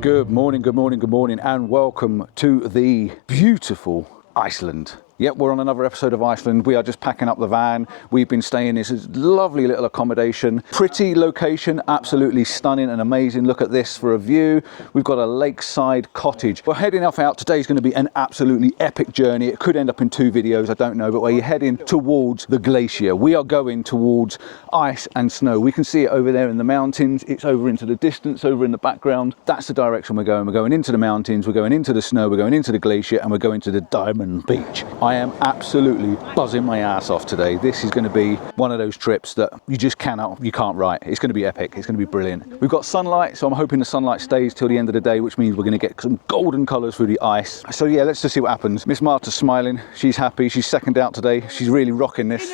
Good morning, good morning, good morning, and welcome to the beautiful Iceland. Yep, we're on another episode of Iceland. We are just packing up the van. We've been staying in this lovely little accommodation. Pretty location, absolutely stunning and amazing. Look at this for a view. We've got a lakeside cottage. We're heading off out. Today's going to be an absolutely epic journey. It could end up in 2 videos, I don't know, but we're heading towards the glacier. We are going towards ice and snow. We can see it over there in the mountains. It's over into the distance, over in the background. That's the direction we're going. We're going into the mountains, we're going into the snow, we're going into the glacier, and we're going to the Diamond Beach. I am absolutely buzzing my ass off today. This is going to be one of those trips that you can't write. It's going to be epic. It's going to be brilliant. We've got sunlight, so I'm hoping the sunlight stays till the end of the day, which means we're going to get some golden colours through the ice. So yeah, let's just see what happens. Miss Marta's smiling. She's happy. She's second out today. She's really rocking this.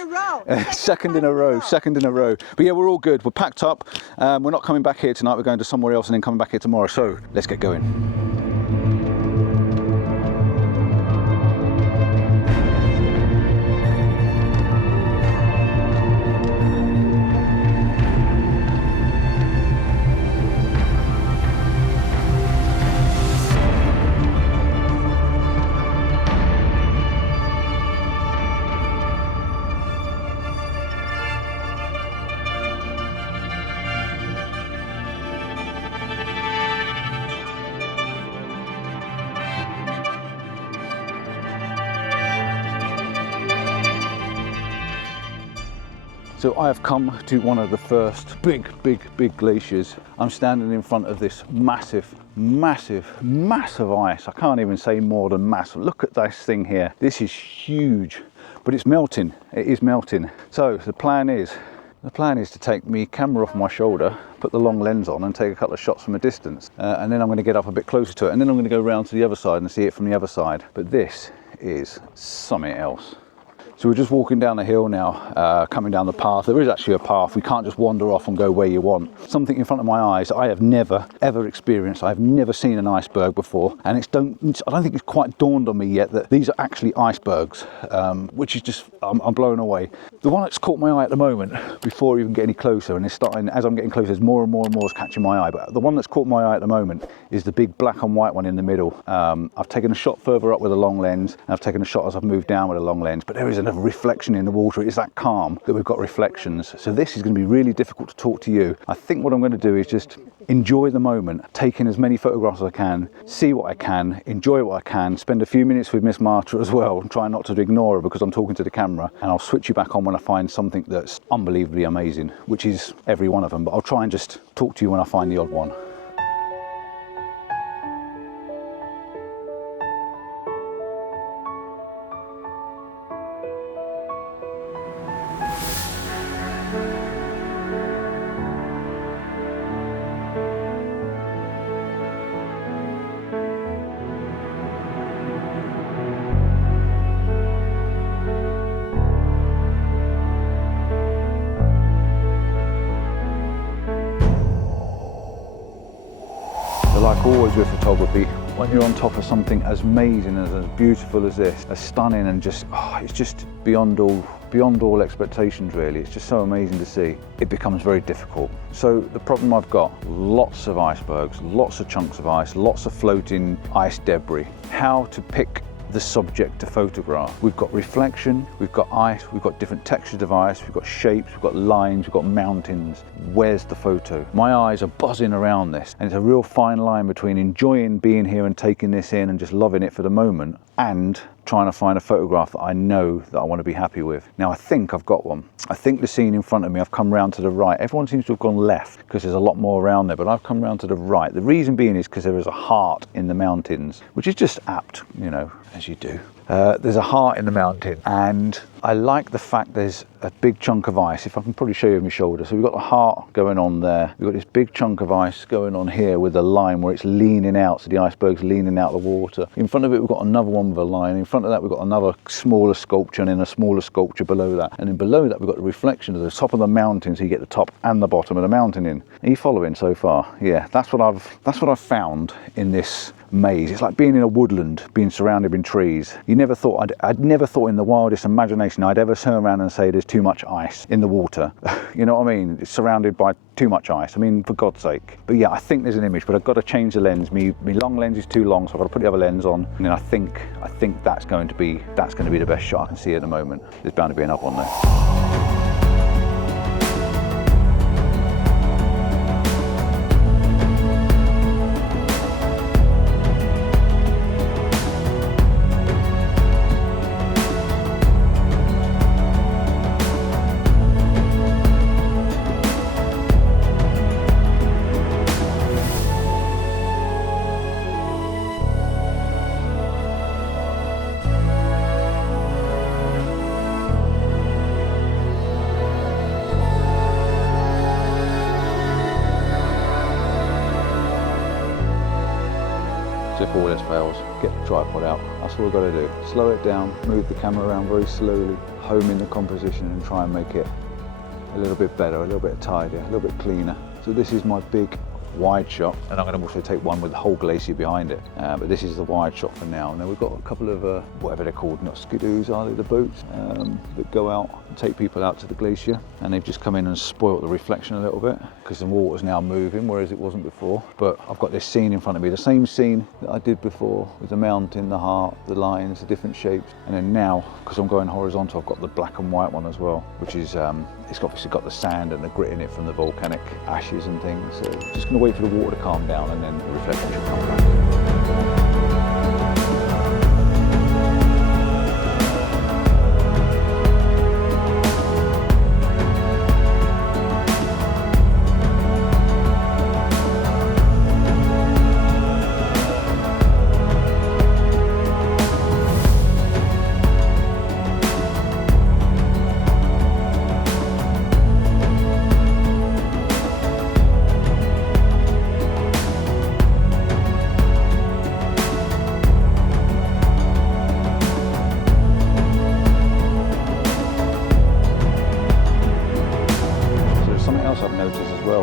Second in a row. But yeah, we're all good. We're packed up. We're not coming back here tonight. We're going to somewhere else and then coming back here tomorrow. So let's get going. So I have come to one of the first big glaciers. I'm standing in front of this massive ice. I can't even say more than massive. Look at this thing here. This is huge, but it's melting. It is melting. So the plan is to take my camera off my shoulder, put the long lens on and take a couple of shots from a distance. And then I'm going to get up a bit closer to it. And then I'm going to go around to the other side and see it from the other side. But this is something else. So we're just walking down the hill now, coming down the path. There is actually a path. We can't just wander off and go where you want. Something in front of my eyes I have never, ever experienced. I've never seen an iceberg before. And I don't think it's quite dawned on me yet that these are actually icebergs, which is just, I'm blown away. The one that's caught my eye at the moment, before I even get any closer, and it's starting, as I'm getting closer, there's more and more is catching my eye. But the one that's caught my eye at the moment is the big black and white one in the middle. I've taken a shot further up with a long lens, and I've taken a shot as I've moved down with a long lens, but there is a reflection in the water. It's that calm that we've got reflections. So this is going to be really difficult to talk to you. I think what I'm going to do is just enjoy the moment, take in as many photographs as I can, see what I can, enjoy what I can, spend a few minutes with Miss Marta as well, and try not to ignore her because I'm talking to the camera, and I'll switch you back on when I find something that's unbelievably amazing, which is every one of them, but I'll try and just talk to you when I find the odd one. Like always with photography, when you're on top of something as amazing, as beautiful as this, as stunning, and just, it's just beyond all expectations really. It's just so amazing to see. It becomes very difficult. So the problem I've got, lots of icebergs, lots of chunks of ice, lots of floating ice debris. How to pick the subject to photograph. We've got reflection, we've got ice, we've got different textures of ice, we've got shapes, we've got lines, we've got mountains. Where's the photo? My eyes are buzzing around this, and it's a real fine line between enjoying being here and taking this in and just loving it for the moment, and trying to find a photograph that I know that I want to be happy with. Now I think I've got one. I think the scene in front of me, I've come round to the right. Everyone seems to have gone left because there's a lot more around there, but I've come round to the right. The reason being is because there is a heart in the mountains, which is just apt, you know, as you do. There's a heart in the mountain, and I like the fact there's a big chunk of ice. If I can probably show you on my shoulder. So we've got the heart going on there. We've got this big chunk of ice going on here with a line where it's leaning out, so the iceberg's leaning out of the water. In front of it, we've got another one with a line. In front of that, we've got another smaller sculpture, and then a smaller sculpture below that. And then below that, we've got the reflection of the top of the mountain, so you get the top and the bottom of the mountain in. Are you following so far? Yeah, that's what I've found in this maze. It's like being in a woodland, being surrounded in trees. You I'd never thought in the wildest imagination I'd ever turn around and say there's too much ice in the water. You know what I mean? It's surrounded by too much ice. I mean, for God's sake. But yeah, I think there's an image, but I've got to change the lens. My long lens is too long, so I've got to put the other lens on. And then I think that's going to be the best shot I can see at the moment. There's bound to be another one there. So if all this fails, get the tripod out. That's all we've got to do. Slow it down, move the camera around very slowly, home in the composition and try and make it a little bit better, a little bit tidier, a little bit cleaner. So this is my big wide shot, and I'm going to also take one with the whole glacier behind it, but this is the wide shot for now. Now we've got a couple of whatever they're called, not skidoos, are they, the boats that go out and take people out to the glacier, and they've just come in and spoilt the reflection a little bit because the water's now moving, whereas it wasn't before. But I've got this scene in front of me, the same scene that I did before with the mountain, the heart, the lines, the different shapes, and then now, because I'm going horizontal, I've got the black and white one as well, which is it's obviously got the sand and the grit in it from the volcanic ashes and things. So just going to wait for the water to calm down and then the reflection should come back.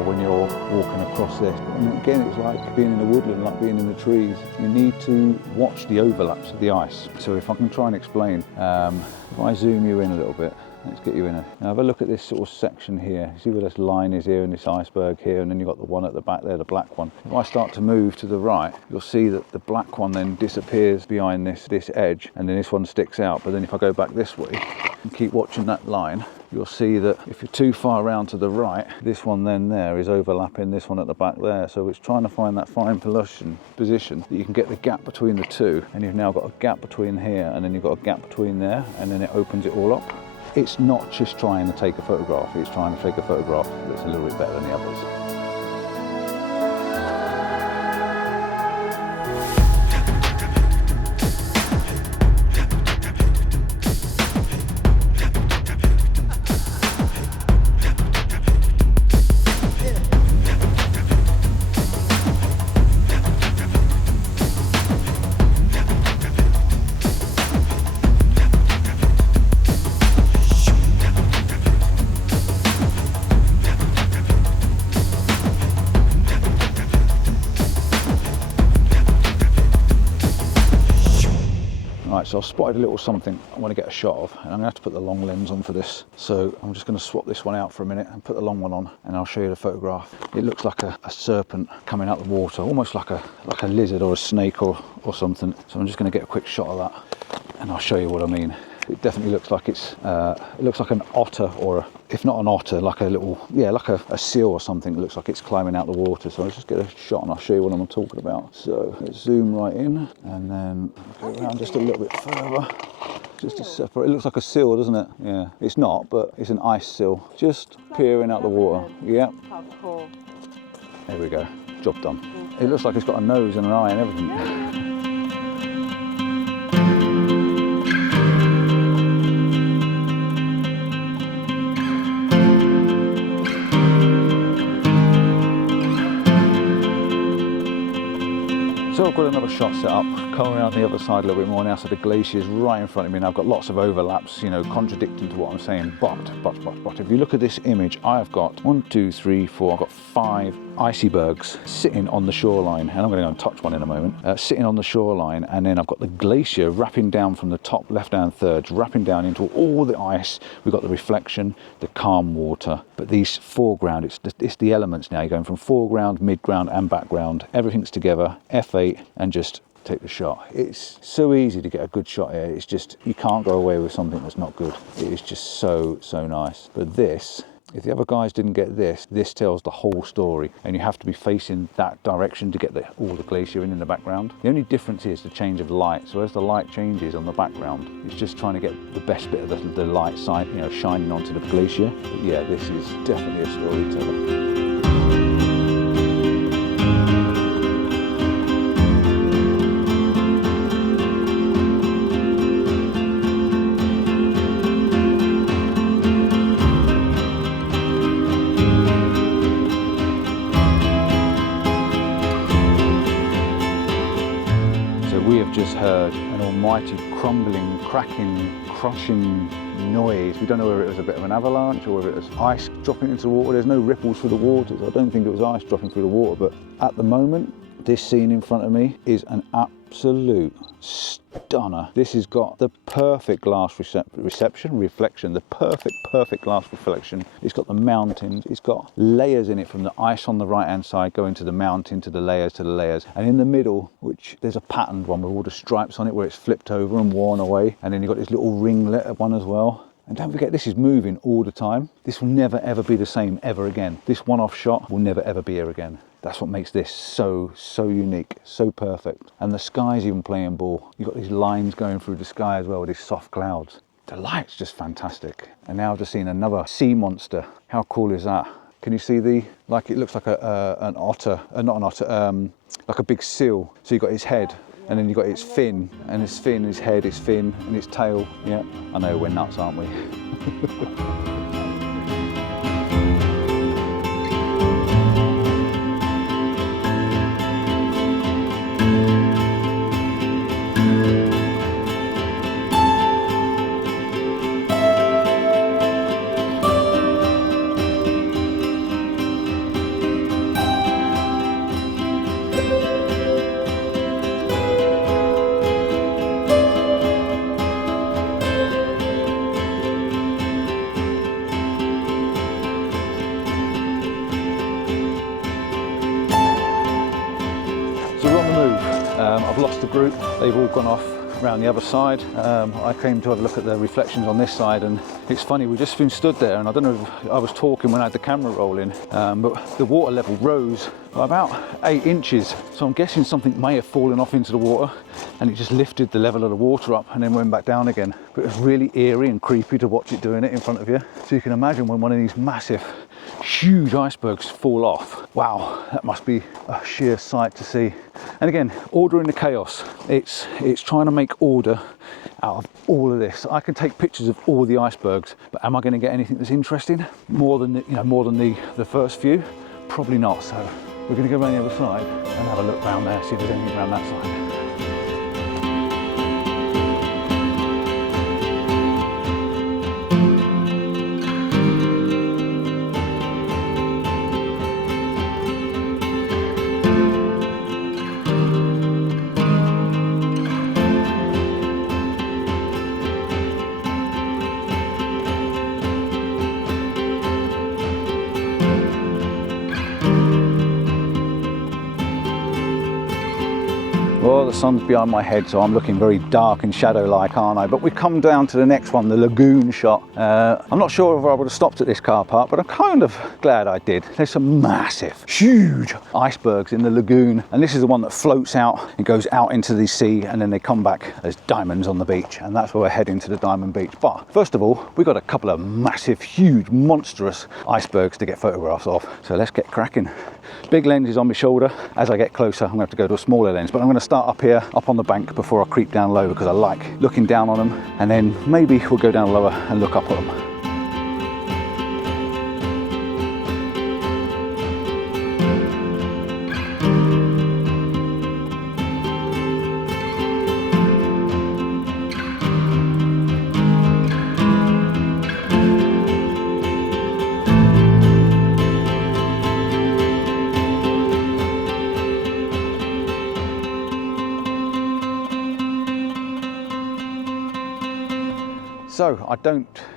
When you're walking across this, and again, it's like being in the woodland, like being in the trees. You need to watch the overlaps of the ice. So if I can try and explain, if I zoom you in a little bit, let's get you in. Now have a look at this sort of section here. See where this line is here and this iceberg here, and then you've got the one at the back there, the black one. If I start to move to the right, you'll see that the black one then disappears behind this edge, and then this one sticks out. But then if I go back this way and keep watching that line, you'll see that if you're too far around to the right, this one then there is overlapping this one at the back there. So it's trying to find that fine position that you can get the gap between the two, and you've now got a gap between here, and then you've got a gap between there, and then it opens it all up. It's not just trying to take a photograph, it's trying to take a photograph that's a little bit better than the others. Right, so I've spotted a little something I want to get a shot of, and I'm going to have to put the long lens on for this. So I'm just going to swap this one out for a minute and put the long one on, and I'll show you the photograph. It looks like a serpent coming out of the water, almost like a lizard or a snake or something. So I'm just going to get a quick shot of that, and I'll show you what I mean. It definitely looks like it looks like an otter, or if not an otter, like a little, yeah, like a seal or something. It looks like it's climbing out the water. So I'll just get a shot and I'll show you what I'm talking about. So let's zoom right in, and then go around just a little bit further, just to separate. It looks like a seal, doesn't it? Yeah, it's not, but it's an ice seal, just peering out the water. Yeah. There we go, job done. It looks like it's got a nose and an eye and everything. So I've got another shot set up, come around the other side a little bit more now, so the glacier is right in front of me, and I've got lots of overlaps, you know, contradicting to what I'm saying, but if you look at this image, I've got 1, 2, 3, 4, I've got 5 icebergs sitting on the shoreline, and I'm going to go and touch one in a moment, sitting on the shoreline, and then I've got the glacier wrapping down from the top left-hand thirds, wrapping down into all the ice. We've got the reflection, the calm water, but these foreground, it's the elements now. You're going from foreground, midground and background, everything's together, f8, and just take the shot. It's so easy to get a good shot here. It's just, you can't go away with something that's not good. It is just so nice. But this, if the other guys didn't get this, this tells the whole story, and you have to be facing that direction to get all the glacier in the background. The only difference is the change of light. So as the light changes on the background, it's just trying to get the best bit of the light side, you know, shining onto the glacier. But yeah, this is definitely a storyteller. Just heard an almighty crumbling, cracking, crushing noise. We don't know whether it was a bit of an avalanche or whether it was ice dropping into the water. There's no ripples through the water, so I don't think it was ice dropping through the water. But at the moment, this scene in front of me is an absolute stunner. This has got the perfect glass reflection, the perfect glass reflection. It's got the mountains, it's got layers in it from the ice on the right hand side going to the mountain, to the layers, and in the middle, which there's a patterned one with all the stripes on it where it's flipped over and worn away, and then you've got this little ringlet one as well. And don't forget, this is moving all the time. This will never ever be the same ever again. This one-off shot will never ever be here again. That's what makes this so unique, so perfect. And the sky's even playing ball. You've got these lines going through the sky as well with these soft clouds. The light's just fantastic. And now I've just seen another sea monster. How cool is that? Can you see like it looks like an otter, not an otter, like a big seal. So you've got his head, and then you've got its fin, and his fin, his head, his fin, and its tail. Yeah, I know we're nuts, aren't we? I've lost the group, they've all gone off around the other side. I came to have a look at the reflections on this side, and it's funny, we've just been stood there, and I don't know if I was talking when I had the camera rolling, but the water level rose by about 8 inches. So I'm guessing something may have fallen off into the water, and it just lifted the level of the water up and then went back down again. But it was really eerie and creepy to watch it doing it in front of you. So you can imagine when one of these massive, huge icebergs fall off. Wow, that must be a sheer sight to see. And again, order in the chaos. It's trying to make order out of all of this. I can take pictures of all the icebergs, but am I going to get anything that's interesting? More than the first few? Probably not. So we're going to go around the other side and have a look around there, see if there's anything around that side. Well, the sun's behind my head, so I'm looking very dark and shadow-like, aren't I? But we've come down to the next one, the lagoon shot. I'm not sure if I would have stopped at this car park, but I'm kind of glad I did. There's some massive, huge icebergs in the lagoon, and this is the one that floats out and goes out into the sea, and then they come back as diamonds on the beach, and that's where we're heading, to the diamond beach. But first of all, we've got a couple of massive, huge, monstrous icebergs to get photographs of. So let's get cracking. Big lens is on my shoulder. As I get closer, I'm going to have to go to a smaller lens, but I'm going to start up here, up on the bank, before I creep down low, because I like looking down on them, and then maybe we'll go down lower and look up at them. So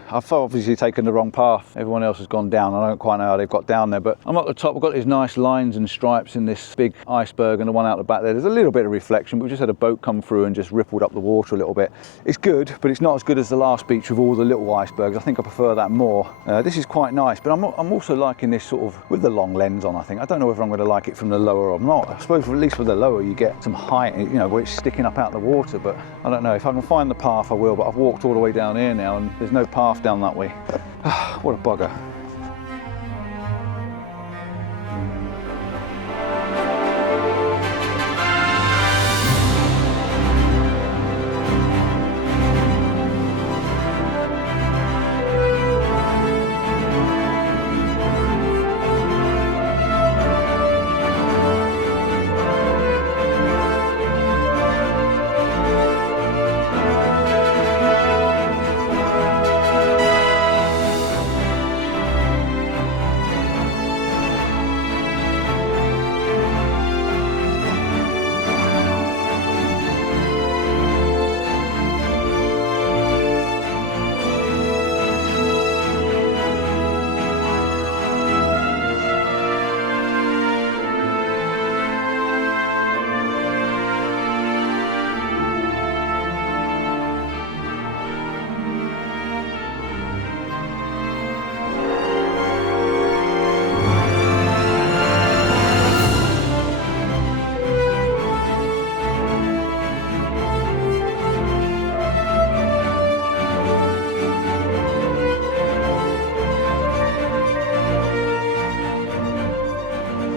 I've obviously taken the wrong path. Everyone else has gone down. I don't quite know how they've got down there, but I'm at the top. I've got these nice lines and stripes in this big iceberg, and the one out the back there, there's a little bit of reflection, but we just had a boat come through and just rippled up the water a little bit. It's good, but it's not as good as the last beach with all the little icebergs. I think I prefer that more. This is quite nice, but I'm also liking this sort of with the long lens on, I think. I don't know whether I'm going to like it from the lower or not. I suppose at least with the lower you get some height, you know, where it's sticking up out the water, but I don't know. If I can find the path, I will, but I've walked all the way down here now and there's no path down that way. What a bugger.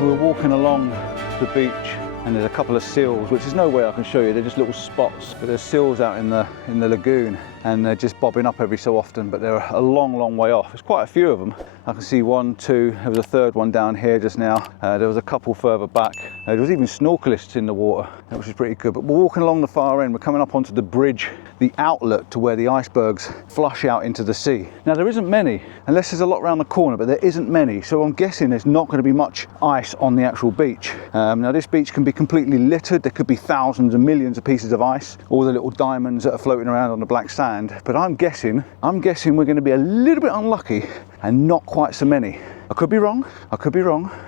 We're walking along the beach and there's a couple of seals, which there's no way I can show you, they're just little spots, but there's seals out in the lagoon and they're just bobbing up every so often, but they're a long way off. There's quite a few of them. I can see one, two, there was a third one down here just now. There was a couple further back. There was even snorkelists in the water, which is pretty good. But we're walking along the far end, we're coming up onto the bridge, the outlet to where the icebergs flush out into the sea. Now there isn't many, unless there's a lot around the corner, but there isn't many. So I'm guessing there's not going to be much ice on the actual beach. Now this beach can be completely littered. There could be thousands and millions of pieces of ice, all the little diamonds that are floating around on the black sand. But I'm guessing we're going to be a little bit unlucky and not quite so many. I could be wrong,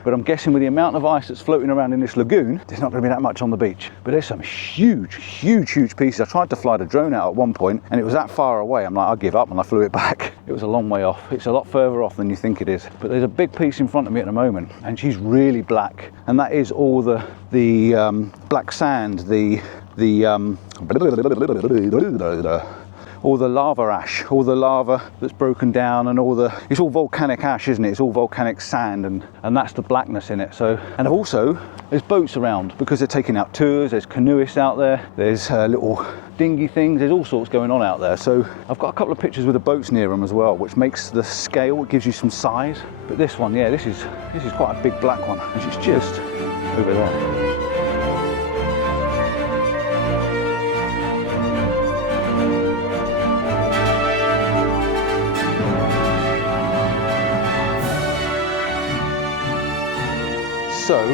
but I'm guessing with the amount of ice that's floating around in this lagoon, there's not going to be that much on the beach. But there's some huge pieces. I tried to fly the drone out at one point and it was that far away. I'm like, I'll give up, and I flew it back. It was a long way off. It's a lot further off than you think it is. But there's a big piece in front of me at the moment and she's really black. And that is all the black sand, all the lava ash, all the lava that's broken down, and it's all volcanic ash, isn't it? It's all volcanic sand, and that's the blackness in it. So, and also there's boats around because they're taking out tours. There's canoeists out there. There's little dinghy things. There's all sorts going on out there. So I've got a couple of pictures with the boats near them as well, which makes the scale, it gives you some size. But this one, yeah, this is quite a big black one, and she's just over there. So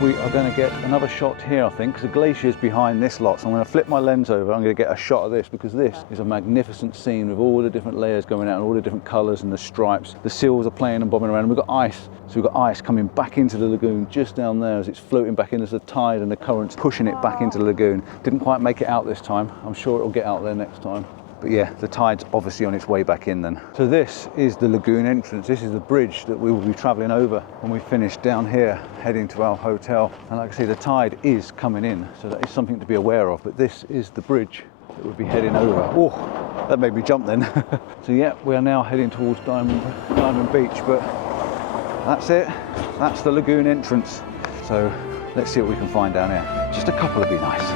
we are going to get another shot here, I think, because the glacier is behind this lot. So I'm going to flip my lens over. I'm going to get a shot of this because this is a magnificent scene with all the different layers going out and all the different colours and the stripes. The seals are playing and bobbing around. And we've got ice. So we've got ice coming back into the lagoon just down there as it's floating back in. There's the tide and the currents pushing it back into the lagoon. Didn't quite make it out this time. I'm sure it'll get out there next time. But yeah, the tide's obviously on its way back in then. So this is the lagoon entrance. This is the bridge that we will be traveling over when we finish down here, heading to our hotel. And like I say, the tide is coming in, so that is something to be aware of. But this is the bridge that we'll be heading over. Oh, that made me jump then. So yeah, we are now heading towards Diamond Beach, but that's it. That's the lagoon entrance. So let's see what we can find down here. Just a couple would be nice.